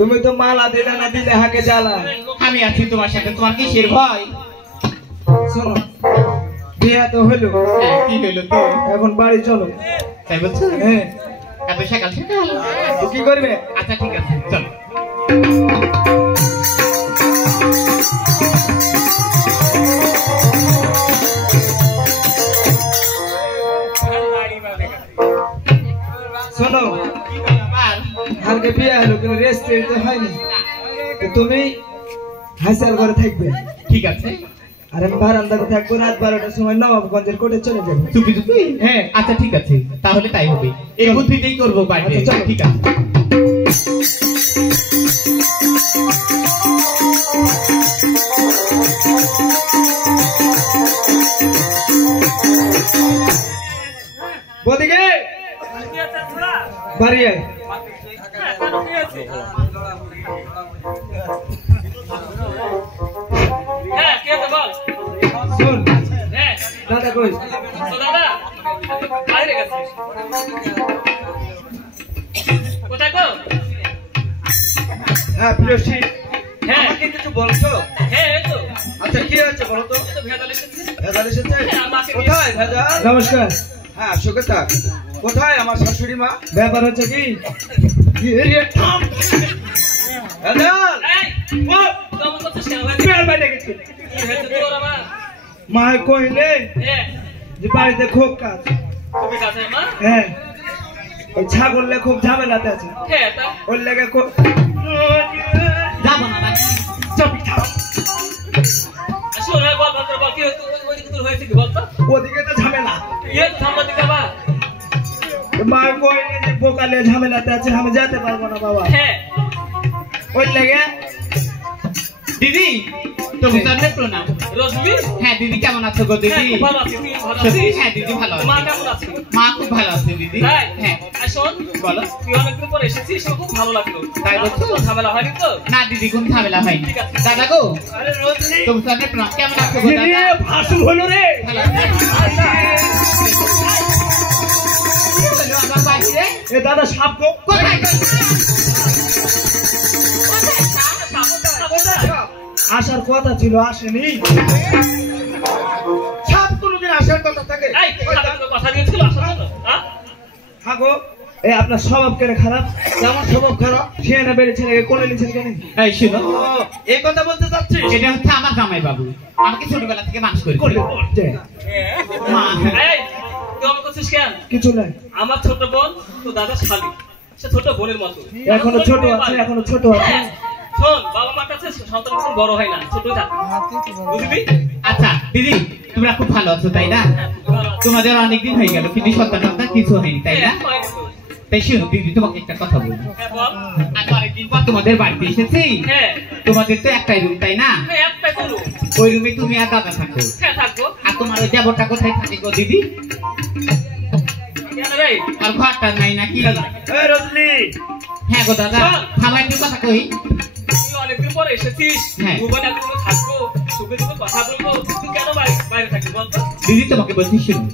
তুমি তো মালা দিলে না দিলে হাকে জ্বালা। আমি আছি তোমার সাথে, তোমার কিসের ভয়? শোনো, বিয়ে তো হলো, কি হলো তো? এখন বাড়ি চলো। তাই বলছো? হ্যাঁ। এত সকাল সকাল তো কি করবে? আচ্ছা ঠিক আছে, চল। শোনো, কালকে বিয়ে হলো কিন্তু রেস্ট তো হয়নি। তো তুমি হাসার ঘরে থাকবে, ঠিক আছে। আর আমি বারান্দাতে থাকবো। রাত 12টার সময় নবাবগঞ্জের কোর্টে চলে যাবো। চুপি চুপি? হ্যাঁ। আচ্ছা ঠিক আছে, তাহলে তাই হবে। এই বুদ্ধিতেই করবো বাড়িতে। আচ্ছা, চলো। ঠিক আছে। বদিকে বাড়ি আয়। শোন, দাদা কই? হ্যাঁ প্রিয়সী, আমাকে কিছু বলছো? আচ্ছা কি হয়েছে বলো তো? ভেজাল এসেছে? কোথায় ভেজাল? নমস্কার। হ্যাঁ সুখেতা, কোথায় আমার শাশুড়ি মা? ব্যাপার হচ্ছে কি? মা কইলে যে বাড়িতে খুব কাজ। হ্যাঁ, ওই ছাগলে খুব ঝামেলাতে আছে। ওর লেগে যাবো না ভাই। ওদিকে তো ঝামেলা। মা কইলে যে বোকালে ঝামেলাতে আছে, আমি যেতে পারবো না বাবা। ওর লেগে দিদি তুমি তো প্রণাম। রশ্মি, হ্যাঁ দিদি কেমন আছো গো দিদি? হ্যাঁ দিদি ভালো আছে। মা কেমন আছে? মা খুব ভালো আছে দিদি। হ্যাঁ শোন, বলো। তুই অনেকদিন পর এসেছিস, খুব ভালো লাগলো। তাই বলছো? ঝামেলা হয়নি তো? না দিদি, কোন ঝামেলা হয়নি। ঠিক আছে। দাদা গো, আরে রজনী, তুমি তো প্রণাম। কেমন আছো গো দাদা? ভাসু হলো রে। ভালো আছে? কি হলো আমার বাইরে? এ দাদা সাপ গো। কোথায়? আসার কথা ছিল, আসেনি। সাপ কোনদিন আসার কথা থাকে? কথা দিয়েছিল আসার জন্য। হাগো, এ আপনার স্বভাব কেন খারাপ? কেমন স্বভাব খারাপ? সে না বেড়ে ছেলেকে কোলে নিয়েছেন কেন? এই শুনো, এই কথা বলতে চাচ্ছিস? এটা হচ্ছে আমার জামাই বাবু, আমাকে ছোটবেলা থেকে মানুষ করে কোলে পড়তে। মা। তুই আমার করছিস কেন? কিছু নাই। আমার ছোট বোন তো দাদা শালি, সে ছোট বোনের মতো। এখনো ছোট আছে, এখনো ছোট আছে। শোন, বাবা মার কাছে সন্তান কখনো বড় হয় না, ছোটই থাকে, বুঝলি? আচ্ছা দিদি, তোমরা খুব ভালো আছো তাই না? তোমাদের অনেকদিন হয়ে গেল কিন্তু সন্তান কিছু হয়নি তাই না? তাই শুনো দিদি, তোমাকে একটা কথা বলি। আমি অনেকদিন পর তোমাদের বাড়িতে এসেছি। তোমাদের তো একটাই রুম তাই না? ওই রুমে তুমি আর দাদা থাকো। থাকবো। আর তোমার ওই দেবরটা কোথায় থাকে গো দিদি? আর ঘরটা নাই নাকি? রজনী, হ্যাঁ গো দাদা, আমার একটু কথা কই। তুই অনেকদিন পর এসেছিস, দুবার একদিন থাকবো, সুখে দুটো কথা বলবো, তুই কেন বাইরে থাকবি বলতো? দিদি তোমাকে বলছি শুনো,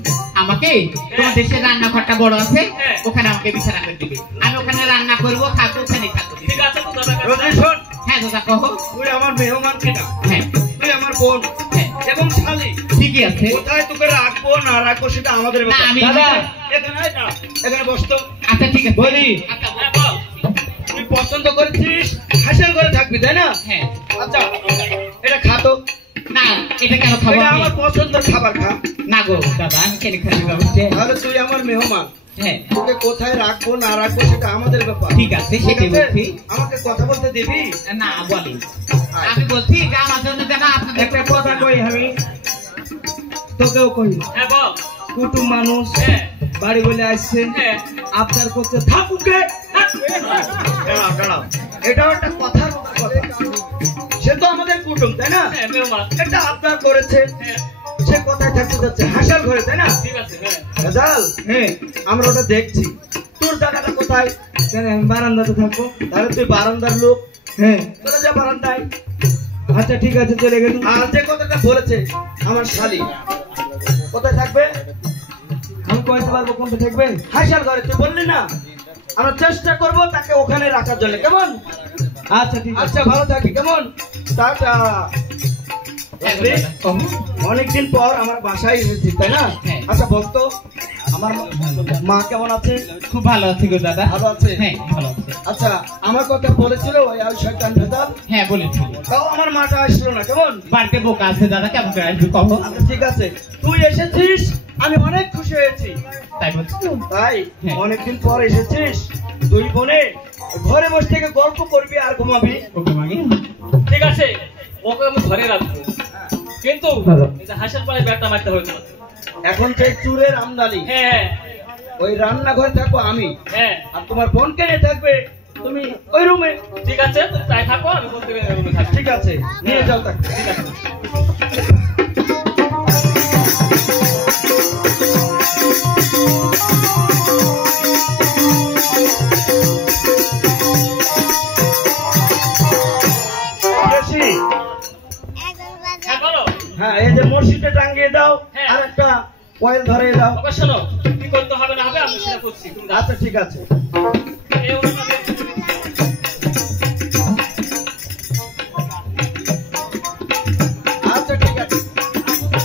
আমাকে তোমার দেশের রান্নাঘরটা বড় আছে, ওখানে আমাকে বিছানা করে দিবে। আমি ওখানে রান্না করবো, থাকবো, ওখানে থাকবো। ঠিক আছে তো দাদা? রজনী শোন। হ্যাঁ দাদা কহো। তুই আমার মেহমান কিনা? হ্যাঁ। তুই আমার বোন। হ্যাঁ। এবং শালি। ঠিকই আছে। কোথায় তোকে রাখবো না রাখবো সেটা আমাদের ব্যাপার। না, আমি দাদা, এখানে আয় না, এখানে বসতো। আচ্ছা ঠিক আছে বলি, আচ্ছা বল। তুই পছন্দ করেছিস হাসির করে থাকবি তাই না? হ্যাঁ। আচ্ছা, এটা খাতো না, এটা কেন খাবো? এটা আমার পছন্দের খাবার খা। না গো দাদা, আমি কেন খাবি বাবু? তাহলে তুই আমার মেহমান, হ্যাঁ। তোকে কোথায় রাখবো না রাখবো সেটা আমাদের ব্যাপার। ঠিক আছে, সেটাই বলছি। আমাকে কথা বলতে দিবি? না বলি, আমি বলছি যে আমার জন্য যেন আপনাদের একটা কথা কই, আমি তোকেও কই। হ্যাঁ বল। কুটুম মানুষ বাড়ি বলে আসছে, আপনার করতে থাকুকে। দাঁড়াও দাঁড়াও, এটাও একটা কথার মতো কথা। সে তো আমাদের কুটুম তাই না? এটা আপনার করেছে, সে কোথায় থাকতে যাচ্ছে? হাসার ঘরে তাই না? ঠিক আছে। হাসাল, হ্যাঁ আমরা ওটা দেখছি। তোর জায়গাটা কোথায়? কেন আমি বারান্দাতে থাকবো? তাহলে তুই বারান্দার লোক। হ্যাঁ, চলে যা বারান্দায়। আচ্ছা ঠিক আছে, চলে গেল। আর যে কথাটা বলেছে আমার শালি, কোথায় থাকবে? আমি কইতে পারবো কোনটা থাকবে? হাসার ঘরে। তুই বললি না, আমরা চেষ্টা করবো তাকে ওখানে রাখার জন্য, কেমন? আচ্ছা ঠিক আচ্ছা ভালো থাকি কেমন টাটা অনেকদিন পর আমার বাসায় এসেছি তাই না হ্যাঁ। আচ্ছা বলতো আমার মা কেমন আছে খুব ভালো আছে গো দাদা। ভালো আছে হ্যাঁ ভালো আছে। আচ্ছা আমার কথা বলেছিল ওই শয়তান ভেদাল হ্যাঁ বলেছিল। তাও আমার মাটা আসলো না কেমন বাড়িতে বোকা আছে দাদা, কেমন করে আসবে কহ? আচ্ছা ঠিক আছে তুই এসেছিস আমি অনেক খুশি হয়েছি তাই বলছো? তাই হ্যাঁ। অনেকদিন পর এসেছিস দুই বোনে ঘরে বসে থেকে গল্প করবি আর ঘুমাবি ওকে মাগে। ঠিক আছে, ওকে আমি ঘরে রাখবো, কিন্তু ভালো। এই যে হাঁসের পায়ে ব্যাটটা মারতে হবে না। এখন যে চুরের আমদানি হ্যাঁ ওই রান্নাঘরে থাকবো আমি হ্যাঁ, আর তোমার বোনকে নিয়ে থাকবে তুমি ওই রুমে ঠিক আছে, তাই থাকো, আমি বলতে রুমে থাকি। ঠিক আছে নিয়ে যাও তাকে ঠিক আছে। বেশি। হ্যাঁ বলো। হ্যাঁ এই যে মসজিদে টাঙ্গিয়ে দাও হ্যাঁ। আর একটা কয়েল ধরে দাও ওকে শোনো, কি করতে হবে না হবে আমি সেটা করছি, তুমি যাও। আচ্ছা ঠিক আছে এই ওনাদের আচ্ছা ঠিক আছে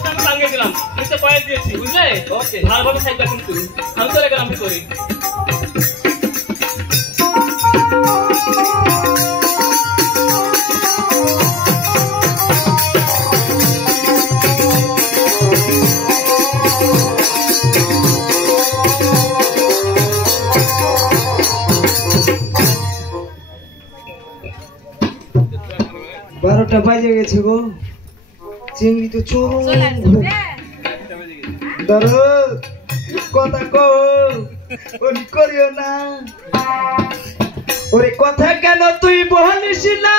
আমি টাঙ্গিয়ে দিলাম, নিচে পয়েন্ট দিয়েছি, বুঝলে? ওকে। ভালোভাবে সাইডটা কিন্তু আমি চলে গেলাম ভিতরে। বারোটা বাজে গেছে গো চিংড়ি তো চোর ধরো কথা কো ওরি করিও না ওরে কথা কেন তুই বলিস না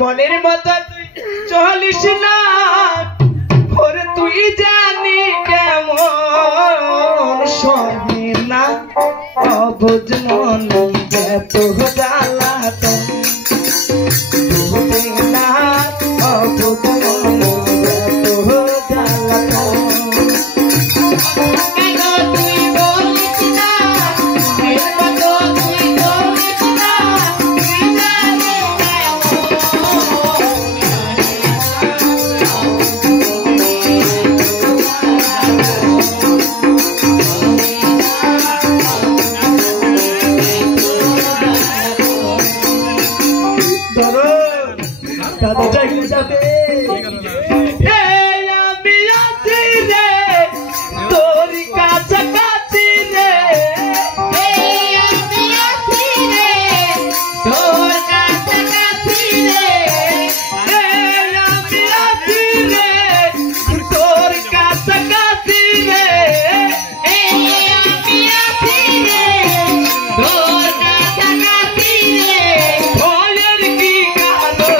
মনের মতো তুই চলিস না ওরে তুই জানি কেমন সহে না অবুঝ মন এত জ্বালাতন বুঝে না অবুঝ মন এত জ্বালাতন ধরো দাদা জায়গা যাবে এই আমি আছি রে তোর কাছাকাছি রে এই আমি আছি রে তোর কাছাকাছি রে এই আমি আছি রে তোর কাছাকাছি রে এই আমি আছি রে তোর কাছাকাছি রে ভয়ের কি কালো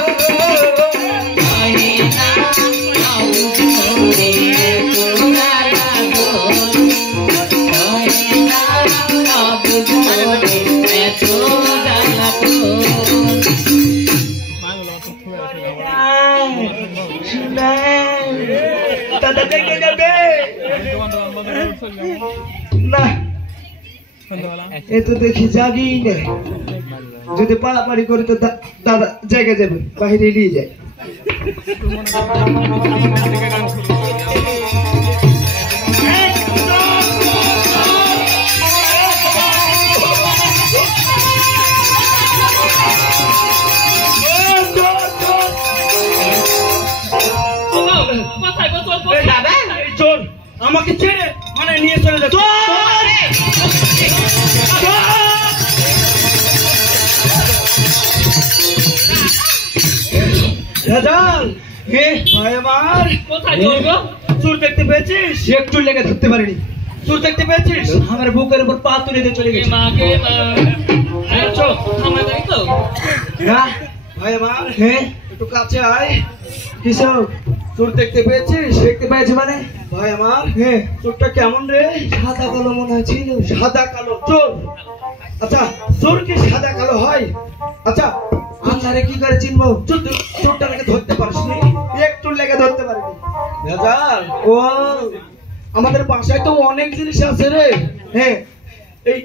দাদা দেখে যাবে না এ তো দেখি যাবি না যদি পাড়াপাড়ি করে তো দাদা জায়গা যাবে বাইরে নিয়ে যায় কোথায় গো তোর এই দাদা এই চোর আমাকে ছেড়ে মানে নিয়ে চলে যাচ্ছে রাজাল হে ভাই আমার কোথায় চোর গো? চোর দেখতে পেয়েছিস একটু লেগে ধরতে পারিনি চোর দেখতে পেয়েছিস আমার বুকের উপর পা তুলে দিয়ে চলে এ গেছে মাকে আচ্ছা থামাই দাই তো। না ভাই আমার হ্যাঁ একটু কাছে আয় কিসব চোর দেখতে পেয়েছিস দেখতে পেয়েছি মানে ভাই আমার হ্যাঁ চোরটা কেমন রে সাদা কালো মনে হচ্ছিল সাদা কালো চোর আচ্ছা চোর কি সাদা কালো হয় আচ্ছা আল্লাহরে কি করে চিনবো চোরটাকে ধরতে পারিস নি একটু লেগে ধরতে পারিনি ভেজাল ও আমাদের বাসায় তো অনেক জিনিস আছে রে হ্যাঁ এই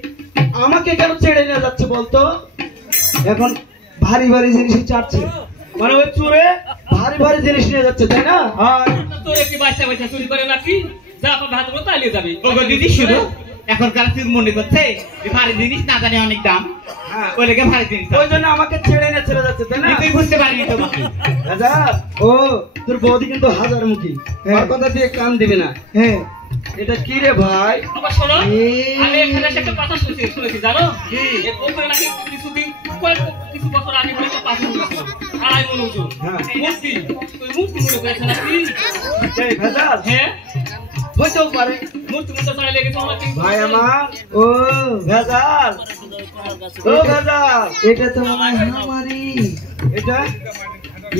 আমাকে কেন ছেড়ে নিয়ে যাচ্ছে বলতো এখন ভারী ভারী জিনিস চাচ্ছে, মানে ওই চোরে ভারী ভারী জিনিস নিয়ে যাচ্ছে, তাই না? হ্যাঁ। তোর কি বাচ্চা বাচ্চা চুরি করে নাকি? যা আপনার হাতে মতো তালিয়ে যাবি। ওগো দিদি শুনো, এখনকার চুর মনে করছে যে ভারী জিনিস না জানি অনেক দাম, হ্যাঁ। ওই লেগে ভারী জিনিস। ওই জন্য আমাকে ছেড়ে নিয়ে চলে যাচ্ছে, তাই না? তুই বুঝতে পারিনি তো বাকি। রাজা, ও তোর বৌদি কিন্তু হাজারমুখী, আর কথা দিয়ে কান দিবে না। হ্যাঁ, এটা কি রে ভাই? বাবা শোনো, আমি এখানে এসে একটা কথা শুনেছি জানো? এই পুকুরে নাকি কিছু বছর আগে বলে একটা পাথর ছিল। আড়াই মন ওজন। হ্যাঁ। মূর্তি, তুই মূর্তি মনে করেছে নাকি? এই ভেজাল? হ্যাঁ, হইতেও পারে। মূর্তি মূর্তি চাই লেগেছে আমার কিন্তু। ভাই আমার, ও ভেজাল, ও ভেজাল, এটা তো মনে হয় আমারই। এটা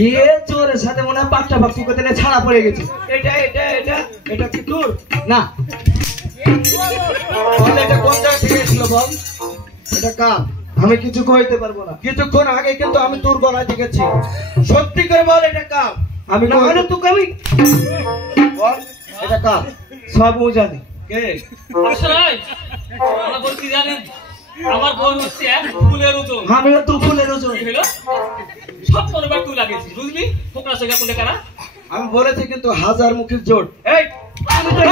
ইয়ে চোরের সাথে মনে হয় পাট্টা বাক্সু করতে ছাড়া পড়ে গেছে। এটা এটা এটা এটা কি তোর না? তাহলে এটা কোন জায়গা থেকে এসেছিল বল? এটা কার? আমি কিছু কইতে পারবো না। কিছুক্ষণ আগে কিন্তু আমি তোর গলায় দেখেছি। সত্যি করে বল এটা কার? আমি না হলে তোকে আমি বল এটা কার? সব ও জানে। কে? আসলে আমার বলছি জানেন, আমার বোন হচ্ছে এক ফুলের ওজন। আমিও তো ফুলের ওজন। কি হলো? সব পরিবার তুই লাগিয়েছিস, বুঝলি? ফোকরা সঙ্গে কোনটা কারা? আমি বলেছি কিন্তু হাজার মুখের জোট। এই আমি তো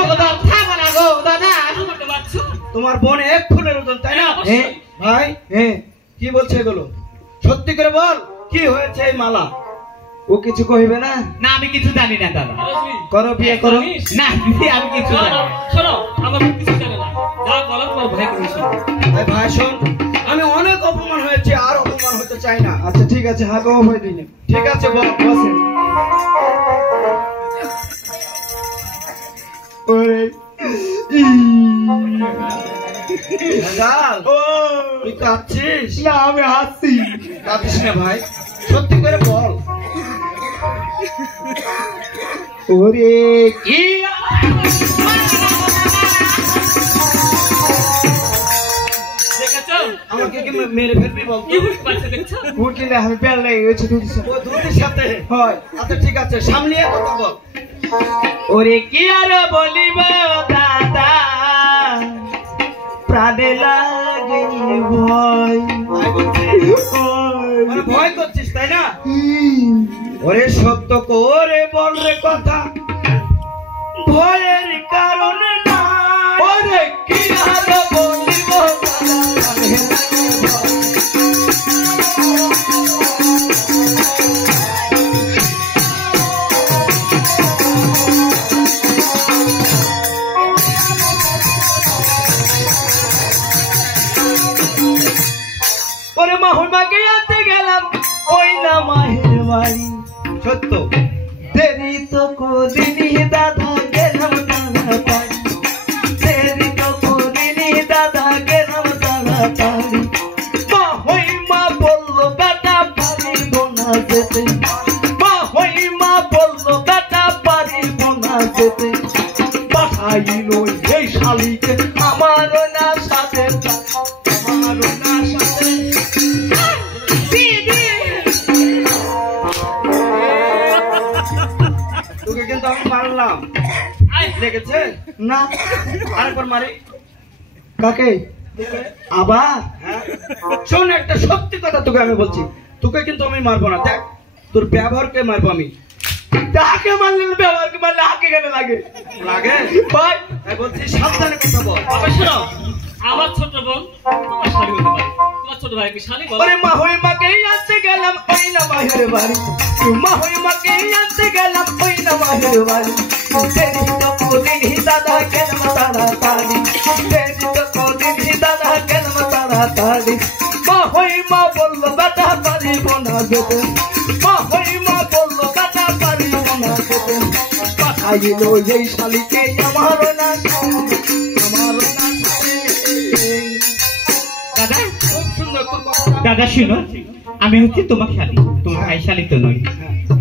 থামো না গো দাদা। করতে পারছো? তোমার বোন এক ফুলের ওজন, তাই না? অবশ্যই। ভাই হ্যাঁ, কি বলছে এগুলো? সত্যি করে বল, কি হয়েছে এই মালা? ও কিছু কইবে না? না আমি কিছু জানি না দাদা। রশ্মি, করো বিয়ে করো। জানিস? না দিদি আমি কিছু শোনো, জানি না। শোনো, আমার বোন কিছু জানে না। যা বলো তোমার ভাই করেছি। এই ভাই শোন, আমি অনেক অপমান হয়েছে, আর অপমান হতে চাই না। আচ্ছা ঠিক আছে, হাগো হয়ে দিন। ঠিক আছে বল, বসেন। ওরে ভেজাল, তুই কাঁদছিস? না আমি হাসছি। কাঁদিস না ভাই, সত্যি করে বল। ওরে কি দেখেছো? আমাকে কি মেরে ফেলবি বল? কি বুঝতে পারছো দেখছো? উঠিলে আমি প্যাল লেগে গেছে দুধের সাথে। হয় আচ্ছা ঠিক আছে, সামলিয়ে কথা বল। ওরে কি আর বলিব দাদা, প্রাণে লাগে ভয়। মানে ভয় করছিস তাই না? ওরে সত্য করে বল রে কথা, ভয়ের কারণে না। ওরে কি আর বলিব ওরে মাহুমাকে আনতে গেলাম, ওই না মাহের বাড়ি। সত্য দেরি তো কোদিনই দাদা গেলাম তাড়াতাড়ি, দেরি তো কোদিনই দাদা গেলাম তাড়াতাড়ি। মাহিমা বললো বেটা পারিব না যেতে, মাহিমা বললো বেটা পারিব না যেতে। পাঠাইল এই শালিকে আমার না সাথে, আমার না সাথে। তোকে কিন্তু আমি মারলাম, লেগেছে না? আরেকবার মারি। কাকে? আবার? শোন একটা সত্যি কথা তোকে আমি বলছি, তোকে কিন্তু আমি মারবো না। দেখ তোর ব্যবহারকে মারবো আমি। তাকে মারলে ব্যবহারকে মারলে হাকে কেন লাগে? লাগে ভাই, আমি বলছি সাবধানে কথা বল। বাবা শোনো, আমার ছোট বোন তোমার শালি হতে পারে। তোমার ছোট ভাই কি শালি বলো? ওরে মা হই মাকে আনতে গেলাম, ওই না মাহের বাড়ি। মা হই মাকে আনতে গেলাম, ওই না মাহের বাড়ি। দেরি তো কোদিনই দাদা গেলাম তাড়াতাড়ি, দেরি তো কোদিনই দাদা গেলাম তাড়াতাড়ি। মা হই মা বললো বেটা পারিব না যেতে, মা হই মা বললো বেটা পারিব না যেতে। পাঠাইল এই শালিকে আমার না, আমার না। দাদা খুব সুন্দর তোর কথা। দাদা শুনো, আমি হচ্ছে তোমার শালি, তোমার ভাই শালি তো নই।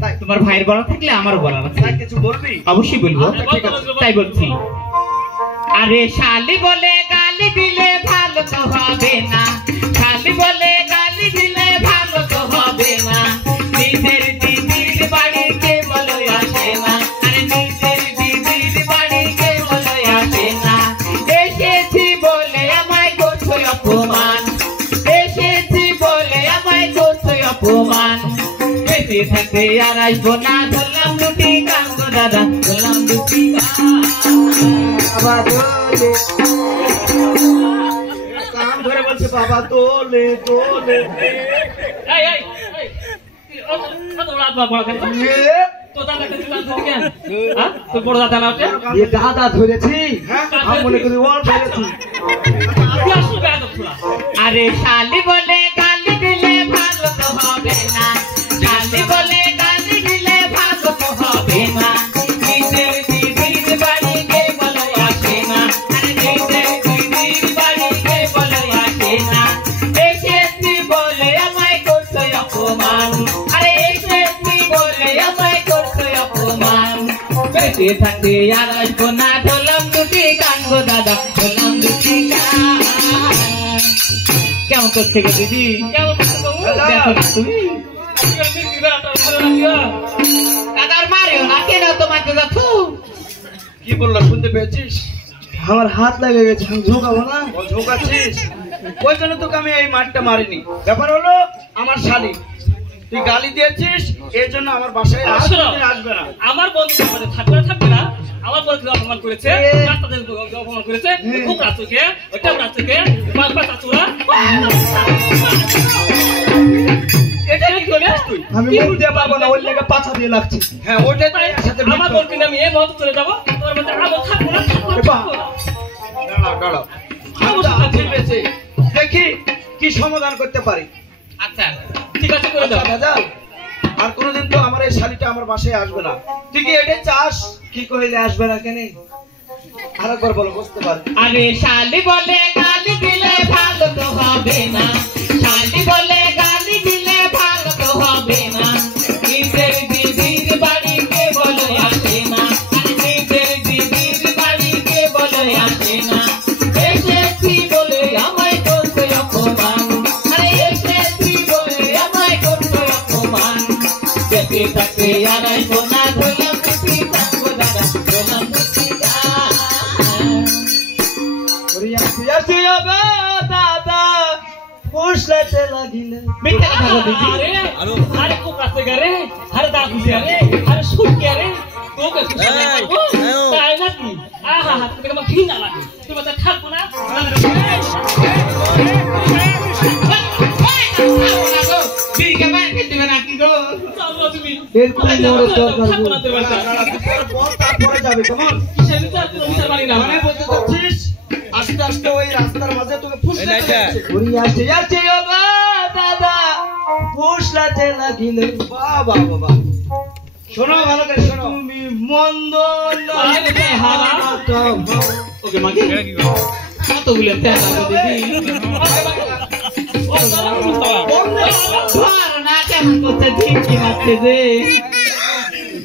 তাই তোমার ভাইয়ের বলা থাকলে আমারও বলা আছে, তাই কিছু বলবি? অবশ্যই বলবো। আচ্ছা, ঠিক আছে। তাই বলছি, আরে শালি বলে গালি দিলে ভালো তো হবে না, শালি বলে গালি দিলে ভালো তো হবে না। নিজের দিদির বাড়িতে বলে আসে না, আরে নিজের দিদির বাড়িতে বলে আসে না। এসেছি বলে আমায় করছো অপমান, এসেছি বলে আমায় বেঁচে থাকতে আর আসবো না ধরলাম দুটি কান গো দাদা ধরলাম দুটি বাবা তোলে কান ধরে বলছে বাবা তোলে তোলে এই এই এই কত রাত বাবা কেন তো দাদা কাছে কান ধরে কেন হ্যাঁ তোর বড় দাদা না ওটা এ দাদা ধরেছি আমি মনে করি ওর ধরেছি তুই আসু গায় তো তোরা আরে শালি বলে গালি দিলে ভালো তো হবে না শালি বলে গালি দিলে ভালো তো হবে না নিজের দিদির বাড়িতে বলে আসে না আরে নিজের দিদির বাড়িতে বলে আসে না এসেছি বলে আমায় করছো অপমান আরে এসেছি বলে আমায় করছো অপমান বেঁচে থাকতে আর আসবো না ধরলাম দুটি কান গো দাদা ধরলাম দুটি কান কেমন করছে গো দিদি কেমন করছো বাবু দেখো না তুমি তুমি কি বেড়াটা ভালো লাগিও দাদার মারিও না কেন তোমাকে দেখো কি বললো শুনতে পেয়েছিস আমার হাত লেগে গেছে আমি ঝোঁকাবো না ঝোঁকাচ্ছিস ওই জন্য তোকে আমি এই মারটা মারিনি ব্যাপার হলো আমার শালি তুই গালি দিয়েছিস এই জন্য আমার বাসায় আসবে না আমার বন্ধু মানে থাকবে না আমার বন্ধু অপমান করেছে রাস্তাতে অপমান করেছে খুব রাস্তাকে ওটা রাস্তাকে বাবা চাচুরা এটা কি করিস তুই আমি মুখ দিয়ে পাবো না ওই লেগে পাছা দিয়ে লাগছি হ্যাঁ ওইটাই তো এর সাথে আমার বন্ধু আমি এই মত চলে যাব তোর মধ্যে আমার থাকবো না দাঁড়াও দাঁড়াও ঠিক আছে দেখি কি সমাধান করতে পারি আচ্ছা ঠিক আছে করে দাও দাদা আর কোনোদিন তো আমার এই শালিটা আমার বাসায় আসবে না তুই কি এটাই চাস কি কইলে আসবে না কেন আরেকবার বলো বুঝতে পারি আরে শালি বলে গালি দিলে ভালো তো হবে না শালি বলে গালি দিলে ভালো তো হবে না নিজের দিদির বাড়িতে বলে আসে না আরে নিজের দিদির বাড়িতে বলে আসে না এসেছি বলে আমায় করছে অপমান আরে এসেছি বলে আমায় করছে অপমান বেঁচে থাকতে আর আসবো না ধরলাম দুটি থাকবো দাদা ধরলাম দুটি দাদা ফুসলাতে লাগিলে মিথ্যা কথা বলে দিদি আরে আরে খুব রাস্তে গেরে আরে দা খুশি আরে আরে শুট কে আরে তোকে খুশি তাই নাকি আহা হা তোকে আমার ঘৃণা লাগে তুমি তো থাকবো না দিদিকে মার খেতে না কি গো চলো তুমি এর কোন মোড়ে দরকার থাকবো না তোর বাড়িতে তারপরে যাবে কেমন কিসের বিচার তোর বিচার মানি না মানে বলতে চাচ্ছিস আস্তে আস্তে ওই রাস্তার মাঝে তোকে ফুসলাতে ওরে আসছে আসছে ও দাদা ফুসলাতে লাগিলে বাবা বাবা শোনো ভালো করে শোনো তুমি মন্দ আরে হারা ওকে মাকে কতগুলো তেলা গো দিদি ধর না কেমন করতে ঠিকই মারছে যে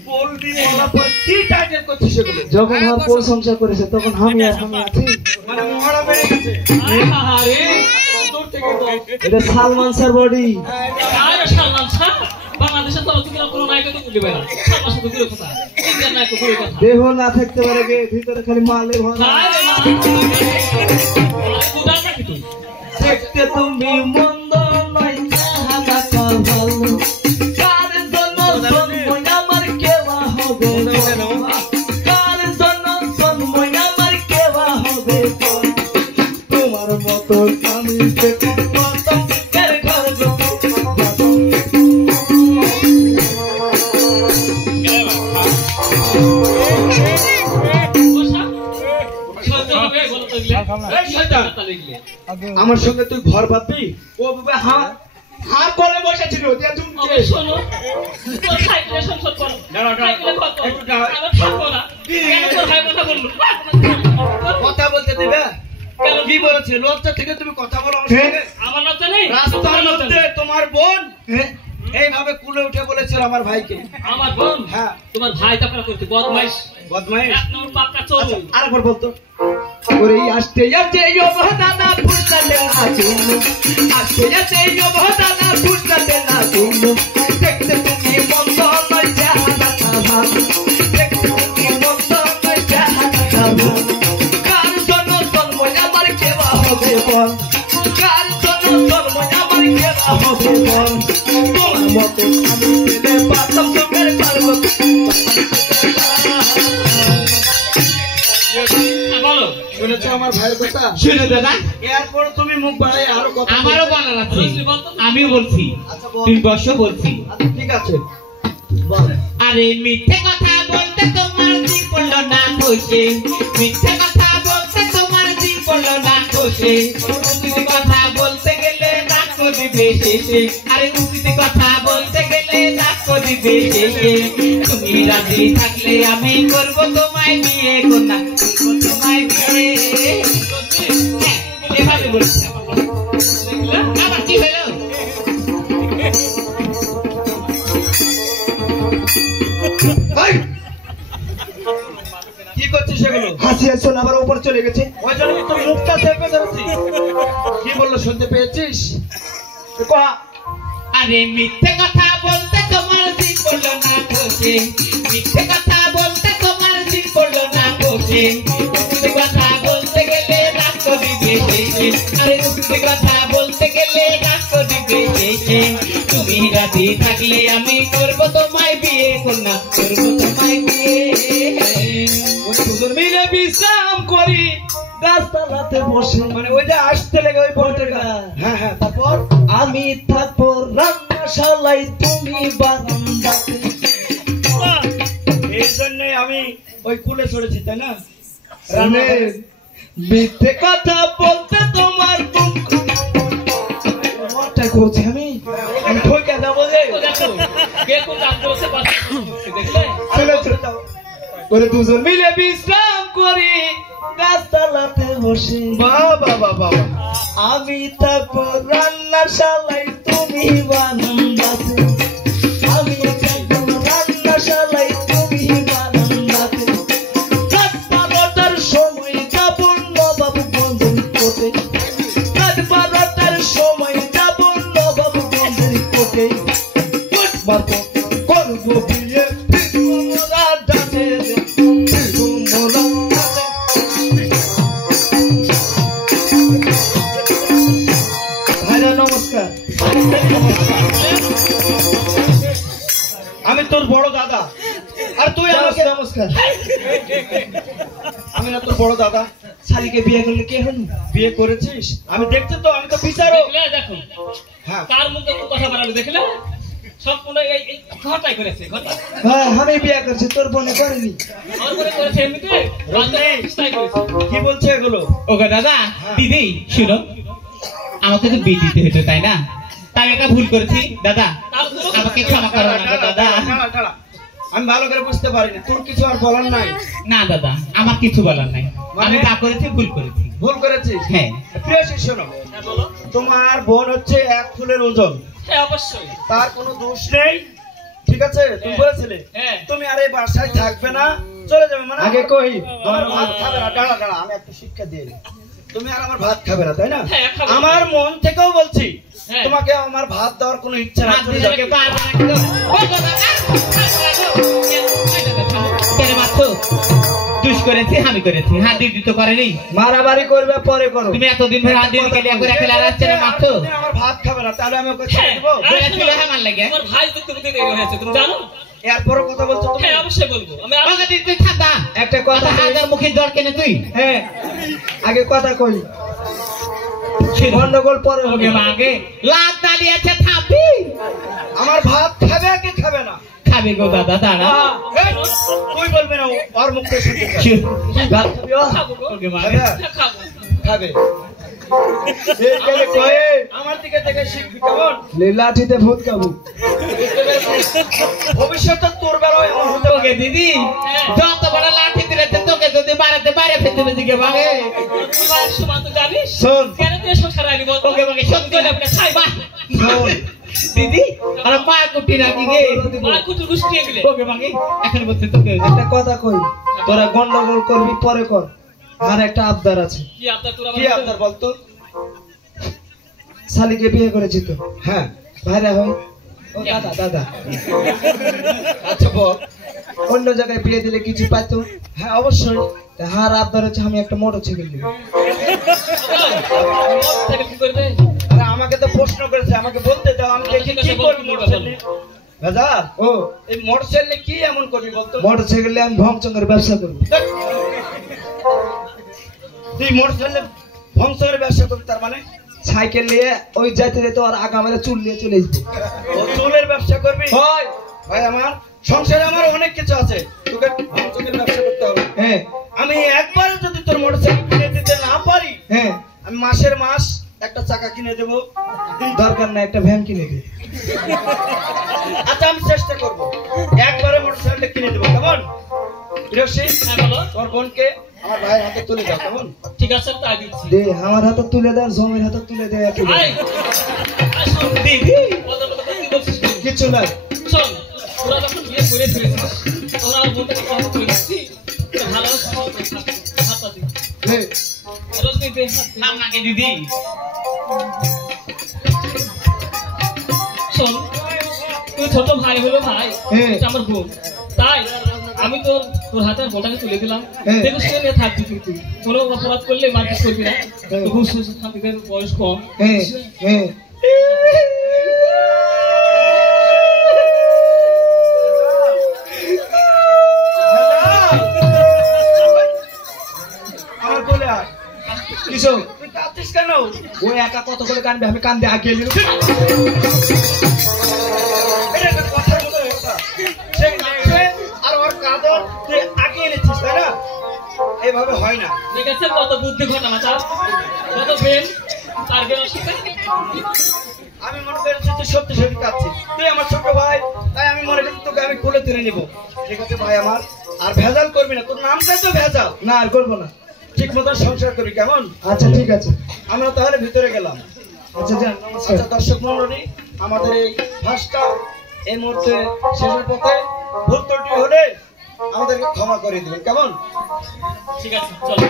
বলবি বলা পর কি টাইটেল করছিস এগুলো যখন আমার প্রশংসা করেছে তখন আমি আছি মানে মহড়া বেড়ে গেছে আরে দূর থেকে তো এটা সালমান স্যার বডি আরে সালমান শাহ বাংলাদেশের চলচ্চিত্র কোনো নায়িকা তো বলবে না সালমান শাহ তো দূরের কথা ইন্ডিয়ান নায়ক তো দূরের কথা দেহ না থাকতে পারে গে ভিতরে খালি মালে ভরা আরে মা কুদার নাকি তুই দেখতে তুমি মন্দ নয় তাহারা কাল ভালো কার জন্য জন্মই আমার কেবা হবে কার জন্য জন্মই আমার কেবা হবে তোমার মতো আমি দেখো কত কার ঘর আমার সঙ্গে তুই ঘর পাবি ও বাবা হ্যাঁ হাত বলে বসেছিল দিয়া তুমি শোনো তোর সাইকেলে সংসদ করো সাইকেলে কত আমি থাকবো না কেন তোর ভাই কথা বললো কথা বলতে দিবে কি বলেছে লজ্জা থেকে তুমি কথা বলো আমার সঙ্গে আমার লজ্জা নেই রাস্তার মধ্যে তোমার বোন এইভাবে কুলে উঠে বলেছিল আমার ভাইকে আমার বোন হ্যাঁ তোমার ভাই তারপরে করতে বদমাইশ বদমাইশ এক নম্বর পাক্কা চোর আরেকবার বলতো ওরে আসতে আসতে ইয়ো বহদানা ফুসলাতে না তুমি আসতে আসতে ইয়ো বহদানা ফুসলাতে না তুমি দেখতে তুমি মন্দ নয় জাহানা ভাব দেখতে তুমি মন্দ নয় জাহানা ভাব কার জন্য জন্মই আমার কেবা হবে বল কার জন্য জন্মই আমার কেবা হবে বল তোমার মতো আমি আমার ভাইয়ের কথা শুনো দাদা, এরপর তুমি মুখ বাড়াই আরো কথা আমারও বলার আছে, আমিও বলছি, তুই বসো বলছি। আচ্ছা, ঠিক আছে বল। আরে মিথ্যে কথা বলতে তোমার দিন পড়লো না বসে, মিথ্যে কথা বলতে তোমার দিন পড়লো না বসে, উচিত কথা বলতে গেলে রাগ দিবে শেষে, আরে উচিত কথা বলতে গেলে রাগ দিবে শেষে, তুমি রাজি থাকলে আমি করব তোমায় বিয়ে, কন্যা করব তোমায় বিয়ে। হ্যাঁ, এভাবে বলছি। আবার কি হলো? ভাই কি করছিস সেগুলো? হাসি আসছে আবার উপর চলে গেছে। ওই জন্য তো মুখটা চেপে ধরেছি। কি বললো শুনতে পেয়েছিস? কয়া আরে মিথ্যে কথা বলতে তোমার দিন পড়লো না বসে, মিথ্যে কথা বলতে তোমার দিন পড়লো না বসে, মিথ্যে কথা বলতে গেলে রাগ দিবে শেষে, আরে মিথ্যে কথা বলতে গেলে রাগ দিবে শেষে, তুমি রাজি থাকলে আমি করব তোমায় বিয়ে, কন্যা করব তোমায় বিয়ে। দুজন মিলে বিশ্রাম করি গাছতলাতে বসে, মানে ওই যে আসতে লেগে ওই বলটা। হ্যাঁ হ্যাঁ, তারপর আমি থাকবো রান্নাশালায়, তুমি বারান্দাতে। এই জন্য আমি ওই কুলে চড়েছি, তাই না? রানে মিথ্যে কথা বলতে তোমার মনটা করছে, আমি ঠকে যাবো যে। দেখো কে কোন কাজ করছে কথা দেখলে চলে চলে যাও। ওরে দুজন মিলে বিশ্রাম করি গাছতলাতে বসে, বাবা বাবা, আমি থাকবো রান্নাশালায়, তুমি বারান্দাতে। আমি থাকবো রান্নাশালায়, তুমি বারান্দাতে। রাত 12টার সময় যাবো নবাবগঞ্জের কোটে, রাত 12টার সময় যাবো নবাবগঞ্জের কোটে। করবো বিয়ে, ফিরবো মোরা ডাকে, ফিরবো মোরা ডাকে। ভাইরা নমস্কার। আমি তোর বড় দাদা, আর তুই আমাকে নমস্কার। আমি না তোর বড় দাদা। শালিকে বিয়ে করলে কে হন? বিয়ে করেছিস? আমি দেখছি তো, আমি তো বিচারক। দেখলে দেখো হ্যাঁ, কার মুখে কোন কথা বাড়ালো দেখলে সব কোন এই এই ঘটাই করেছে ঘটা হ্যাঁ আমি বিয়ে করছি, তোর বোনে করেনি। আমার করে করেছে এমনিতে রাস্তায় করেছে কি বলছে এগুলো? ওগো দাদা, দিদি শুনো, আমাকে তো বিয়ে দিতে হতো তাই না? তাই একটা ভুল করেছি দাদা, আমাকে ক্ষমা করো না গো দাদা। দাঁড়া, দাঁড়া। আমি ভালো করে বুঝতে পারিনি, তোর কিছু আর বলার নাই। না দাদা, আমার কিছু বলার নাই, আমি যা করেছি ভুল করেছি। ভুল করেছিস? হ্যাঁ। প্রিয় শিষ্য, হ্যাঁ বলো তোমার বোন হচ্ছে এক ফুলের ওজন, হ্যাঁ অবশ্যই তার কোনো দোষ নেই, ঠিক আছে? তুমি বলেছিলে হ্যাঁ। তুমি আর এই বাসায় থাকবে না, চলে যাবে, মানে আগে কই আমার ভাত খাবে না। দাঁড়া দাঁড়া, আমি একটু শিক্ষা দিয়ে দিই। তুমি আর আমার ভাত খাবে না, তাই না? হ্যাঁ, খাবো। আমার মন থেকেও বলছি, হ্যাঁ। তোমাকে আমার ভাত দেওয়ার কোনো ইচ্ছা নাই। হাত চলে দিয়ে যাও। আমাকে পারবে না কিন্তু। ওগো দাদা, কেন মারছো? দুষ করেছি, আমি করেছি, হাত দিদি তো করেনি। মারামারি করবে পরে করো। তুমি এতদিন ধরে হাত দিয়ে খেলে একবার খেলে আর আসছে না মারছো। তুমি আমার ভাত খাবে না, তাহলে আমি ওকে ছেড়ে হ্যাঁ, দেবো? আরে বলেছিল শোনো, হ্যাঁ মার লাগে। তোমার ভাই দেখতে দেখতে দেরি হয়েছে তুমি জানো এরপরও কথা বলছো তুমি? হ্যাঁ অবশ্যই বলবো আমি আর ওগো দিদি তুই থাকা, একটা কথা কথা হাজার মুখে জ্বর কেনে তুই। হ্যাঁ আগে কথা কই, গন্ডগোল পরে হবে। ওকে মাগে লাভ দাঁড়িয়েছে থাপি। আমার ভাত খাবে কি খাবে না? খাবে গো দাদা, দাঁড়া। এই, তুই বলবি না, ওর মুখ থেকে শুনতে চাই। ভাত খাবি ও? খাবো গো ওকে মাগে খাবে? খাবো খাবে। এই গেলে কয়ে আমার দিকে থেকে শিখবি, কেমন? লাঠিতে ভূত খাবো। ভবিষ্যতে তোর বেলায় আমার হতে ওকে পারে। দিদি, যত বড় লাঠি দিলেছে তোকে যদি বাড়াতে বাইরে ফেলতে দিকে ভাগে। তোমার সমান তো জানিস শোন কেন তুই সংসার আইলি বল ওকে মাগে সত্যি তুই আপনি খাই বা শোন দিদি, আর মা কুটি নাকি গে। মা কুটু রুষ্টি গেলে ওকে মাগে এখন বলতে তোকে একটা কথা কই, তোরা গন্ডগোল করবি পরে কর, আর একটা আবদার আছে। কি আপনার তোর কি আপনার বলতো? শালিকে বিয়ে করেছি তো, হ্যাঁ, ভাইরা হয়। ও দাদা দাদা, আচ্ছা বল। অন্য জায়গায় বিয়ে দিলে কিছু পাইতো? হ্যাঁ অবশ্যই। তা হার আবদার হচ্ছে আমি একটা মোটর সাইকেল নিব। কি করবে আরে আমাকে তো প্রশ্ন করেছে, আমাকে বলতে দাও, আমি দেখি কি করবি মোটরসাইকেল নিয়ে। দাদা, ও এই মোটরসাইকেলে কি এমন করবি বলতো? মোটর সাইকেল নিয়ে আমি ভংচঙ্গের ব্যবসা করবো। তুই মোটরসাইকেল ভংসের ব্যবসা করবি তার মানে? সাইকেল নিয়ে ওই যাইতে যেতে আর আগা মেরে চুল নিয়ে চলে আসবো। ও চুলের ব্যবসা করবি? হয় ভাই আমার সংসারে আমার অনেক কিছু আছে, তোকে ভংসের ব্যবসা করতে হবে। হ্যাঁ আমি একবার যদি তোর মোটরসাইকেল কিনে দিতে না পারি, হ্যাঁ আমি মাসের মাস একটা চাকা কিনে দেবো। দরকার না একটা ভ্যান কিনে দে। আচ্ছা আমি চেষ্টা করবো, একবারে মোটরসাইকেলটা কিনে দেবো, কেমন? প্রিয়সী, হ্যাঁ বলো। তোর বোনকে আমার ভাইয়ের হাতে তুলে দাও, কেমন? ঠিক আছে তাই দিচ্ছি। দে আমার হাতে তুলে দে, জমের হাতে তুলে দে। একই দে। আয় শোন দিদি কথা কি বলছিস কিচ্ছু নাই। শোন তোরা যখন বিয়ে করে ফেলেছিস তোরা আমার বোনটাকে কথা বলে দিচ্ছি ভালো হাতটা দিই হ্যাঁ রোজনি দে হাত দে। নাম নাকি দিদি? শোন তুই ছোট ভাই হলো ভাই, হ্যাঁ। এটা আমার বোন, তাই আমি তোর হাতে বোনটাকে তুলে দিলাম। হ্যাঁ। দেখে শুনে নিয়ে থাকবি, কিন্তু কোনো অপরাধ করলে মারপিট করবি না। হ্যাঁ। তবু সুস্থ থাকবি, বয়স কম। হ্যাঁ হ্যাঁ আমার বলে আয়। কিসব তুই কাঁদছিস কেন? ওই একা কত করে কানবে, আমি কান্দে আগে গেলি। এটা একটা কথার মতো একটা। সে কাঁদছে আর ওর কাঁদর তুই আগে এনেছিস, তাই না? এইভাবে হয় না। ঠিক আছে, কত বুদ্ধি ঘটনা চাও, কত বেন তার বেন অস্বীকার। আমি মনে করেছি তুই সত্যি সত্যি কাঁদছিস, তুই আমার ছোট ভাই, তাই আমি মনে করি তোকে আমি কোলে তুলে নিবো। ঠিক আছে ভাই আমার, আর ভেজাল করবি না, তোর নামটাই তো ভেজাল। না আর করবো না। ঠিক মতো সংসার করবি, কেমন? আচ্ছা ঠিক আছে। আমরা তাহলে ভিতরে গেলাম। আচ্ছা যান, নমস্কার। আচ্ছা দর্শক মণ্ডলী, আমাদের এই ফাঁসটা এই মুহূর্তে শেষের পথে, ভুল ত্রুটি হলে আমাদেরকে ক্ষমা করে দিবেন, কেমন? ঠিক আছে চলো।